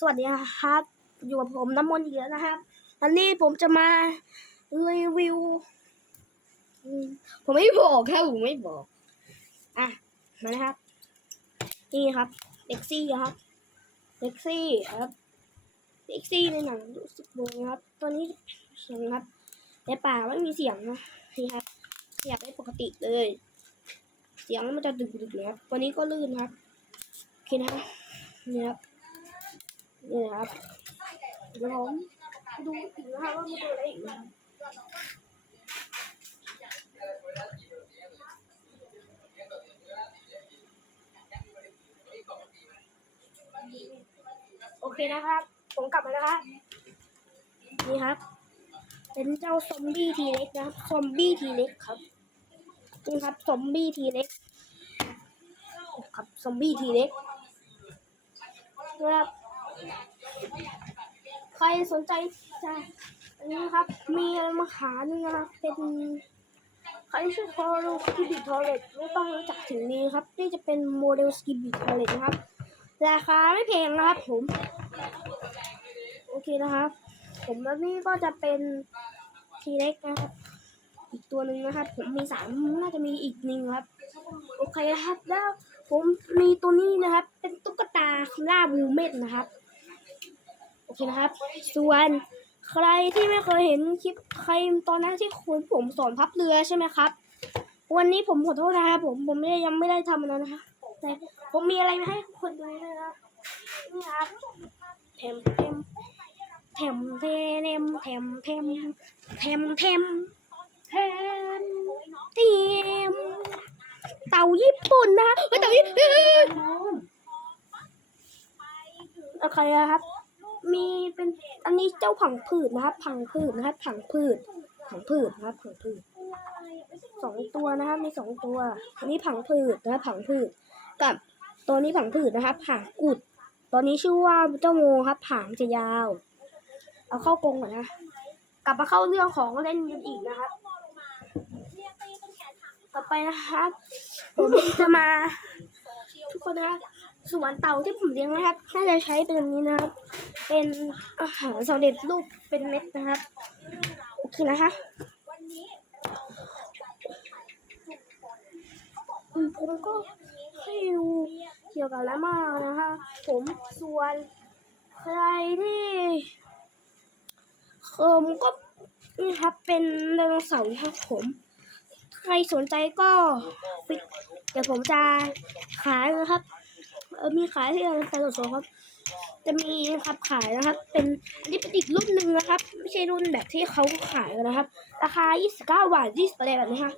สวัสดีครับ อยู่กับผมน้ำมนต์อีกแล้วนะครับวันนี้ผมจะมารีวิว ผมไม่บอกครับผมไม่บอก อะ มานะครับ นี่ครับเล็กซี่ครับเล็กซี่ครับเล็กซี่ในหนังรู้สึกโบนะครับ ตัวนี้เสียงครับ ในป่าไม่มีเสียงนะนี่ครับขยับได้ปกติเลย เสียงมันจะดึกๆเลยครับตัวนี้ก็ลื่นครับโอเคนะครับนี่ครับ นี่นะครับเดี๋ยวผมดูอีกนะครับว่ามีตัวอะไรอีกนะโอเคนะครับ ผมกลับมาแล้วครับนี่ครับ เป็นเจ้าซอมบี้ทีเล็กนะครับ ซอมบี้ทีเล็กครับนี่ครับ ซอมบี้ทีเล็กครับ ซอมบี้ทีเล็กนะครับ ใครสนใจจะอันนี้นะครับ มีอะไรมาขายนี่นะครับเป็นใครชื่อทอร์สกิบิทอร์เรตไม่ต้องรู้จักถึงนี้ครับ นี่จะเป็นโมเดลสกิบิทอร์เรตนะครับ ราคาไม่แพงนะครับผม โอเคนะครับ ผมแล้วนี่ก็จะเป็นทีเล็กนะครับ อีกตัวหนึ่งนะครับ ผมมีสามน่าจะมีอีกหนึ่งครับ โอเคนะครับ แล้วผมมีตัวนี้นะครับ เป็นตุ๊กตาล่าบูเมดนะครับ เคนะครับ ส่วนใครที่ไม่เคยเห็นคลิปใครตอนนั้นที่คุณผมสอนพับเรือใช่ไหมครับ วันนี้ผมขอโทษนะครับผมผมไม่ได้ยังไม่ได้ทำมันนะคะแต่ผมมีอะไรมาให้คนดูด้วยนะนี่ครับเทมเทมเทมเทมเทมเทมเทมเทมเทมเทมเต่าญี่ปุ่นนะเฮ้ยเต่าญี่ปุ่นโอเคครับ มีเป็นอันนี้เจ้าผังผืดนะครับ ผังผืดนะครับ ผังผืดผังผืดนะครับผังผืดสองตัวนะครับมีสองตัว อันนี้ผังผืดนะครับผังผืดกับตัวนี้ผังผืดนะครับผางกุดตัวนี้ชื่อว่าเจ้าโมครับผางจะยาว เอาเข้ากรงก่อนนะกลับมาเข้าเรื่องของเล่นกันอีกนะครับ ต่อไปนะครับผมจะมา ทุกคนนะครับสวนเต่าที่ผมเลี้ยงนะครับน่าจะใช้เป็นอันนี้นะครับ เป็นอาหารสำเร็จรูปเป็นเม็ดนะครับ โอเคนะคะผมก็ให้ดูเกี่ยวกับละมานะคะ ผมส่วนใครที่เออมก็นี่ครับเป็นไดโนเสาร์ครับผม ใครสนใจก็ เดี๋ยวผมจะขายนะครับ มีขายที่ร้านไซโลโซครับ จะมีครับขายนะครับ เป็นอันนี้เป็นอีกรุ่นหนึ่งนะครับ ไม่ใช่รุ่นแบบที่เขาขายนะครับ ราคา 29 บาท 20อะไรแบบนี้ค่ะ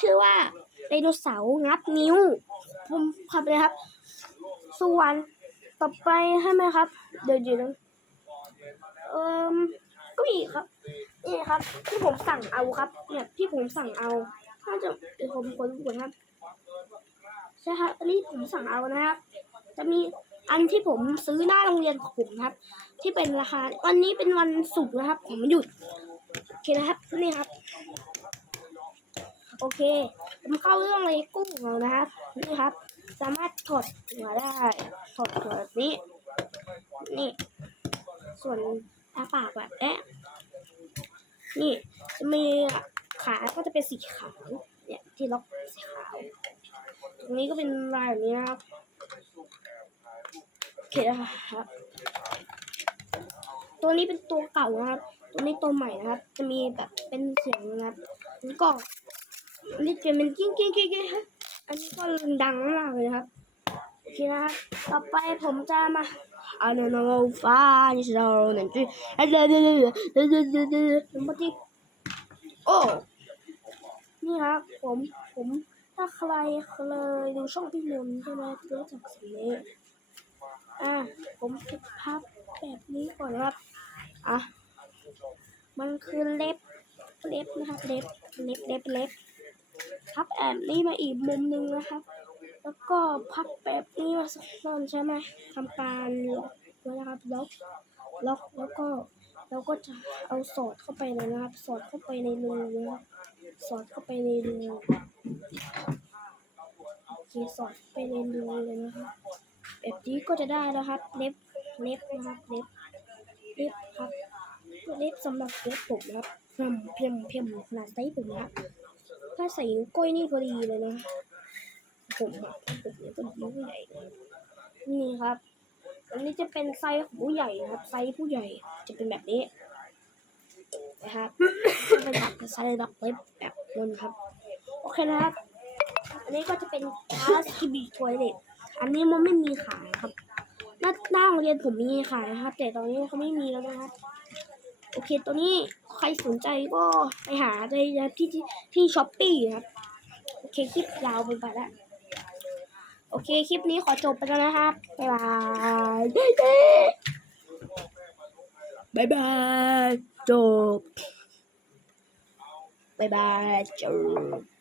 ชื่อว่าไดโนเสาร์งับนิ้วผมขับเลยครับ ส่วนต่อไปให้ไหมครับ เดี๋ยวเดี๋ยวนะเออก็มีครับนี่ครับ ที่ผมสั่งเอาครับ เนี่ยที่ผมสั่งเอา ถ้าจะเดี๋ยวผมคนดูนครับ ใช่ครับอันนี้ผมสั่งเอานะครับ จะมีอันที่ผมซื้อหน้าโรงเรียนของผมครับ ที่เป็นราคา วันนี้เป็นวันศุกร์นะครับ ผมหยุดโอเคนะครับนี่ครับ โอเคผมเข้าเรื่องเลยกุ้งเรานะครับนี่ครับ สามารถถอดหัวได้ถอดหัวแบบนี้ นี่ ส่วนตาปากแบบนี้นี่จะมีขาก็จะเป็นสีขาวเนี่ยที่ล็อกสีขาว นี้ก็เป็นลายแบบนี้นะครับโอเคนะครับ ตัวนี้เป็นตัวเก่านะครับ ตัวนี้ตัวใหม่นะครับ จะมีแบบเป็นเสียงนะครับนี่ก็นี่จะเป็นกิ้งกิ้งกิ้งกิ้งอันนี้ก็ดังมากเลยครับโอเคนะต่อไปผมจะมาอันนี้เราฟ้านี่เราหนึ่งจุดเดี๋ยวเดี๋ยวเดี๋ยวเดี๋ยวเดี๋ยวเดี๋ยวเดี๋ยวโอ้นี่ครับผมผม ถ้าใครเคยดูช่องพี่นนท์ใช่ไหมรู้จักสีนี้อะผมจะพับแบบนี้ก่อนนะครับอะมันคือเล็บเล็บนะครับเล็บเล็บเล็บเล็บพับแอบนี้มาอีกมุมหนึ่งนะครับ แล้วก็พับแบบนี้มาสักตอนใช่ไหมทำการล็อกไว้นะครับล็อกล็อกแล้วก็เราก็จะเอาสอดเข้าไปเลยนะครับ สอดเข้าไปในรูนะสอดเข้าไปในรู เคสอดไปในรูเลยนะครับแบบนี้ก็จะได้นะครับ เล็บเล็บนะครับเล็บเล็บครับเล็บสำหรับเล็บผมนะครับเพียมเพียมเพียมขนาดไซส์ผมนะถ้าใส่นิ้วก้อยนี่พอดีเลยนะผมอะผมเนี่ยก็นิ้วใหญ่นี่ครับอันนี้จะเป็นไซส์ของผู้ใหญ่นะครับ ไซส์ผู้ใหญ่จะเป็นแบบนี้นะครับจะเป็นแบบไซส์ดอกเล็บแบบนั้นครับ เคนะครับ อันนี้ก็จะเป็นคลาสคิบิทอยเล็ตอันนี้มันไม่มีขายครับหน้าหน้าโรงเรียนผมมีขายนะครับ แต่ตอนนี้เขาไม่มีแล้วนะครับ โอเค ตัวนี้ใครสนใจก็ไปหาได้นะที่ที่ที่ช้อปปี้ครับ โอเค คลิปยาวไปไปแล้ว โอเค คลิปนี้ขอจบไปแล้วนะครับ บ๊ายบายบ๊ายบายจบบ๊ายบายจบ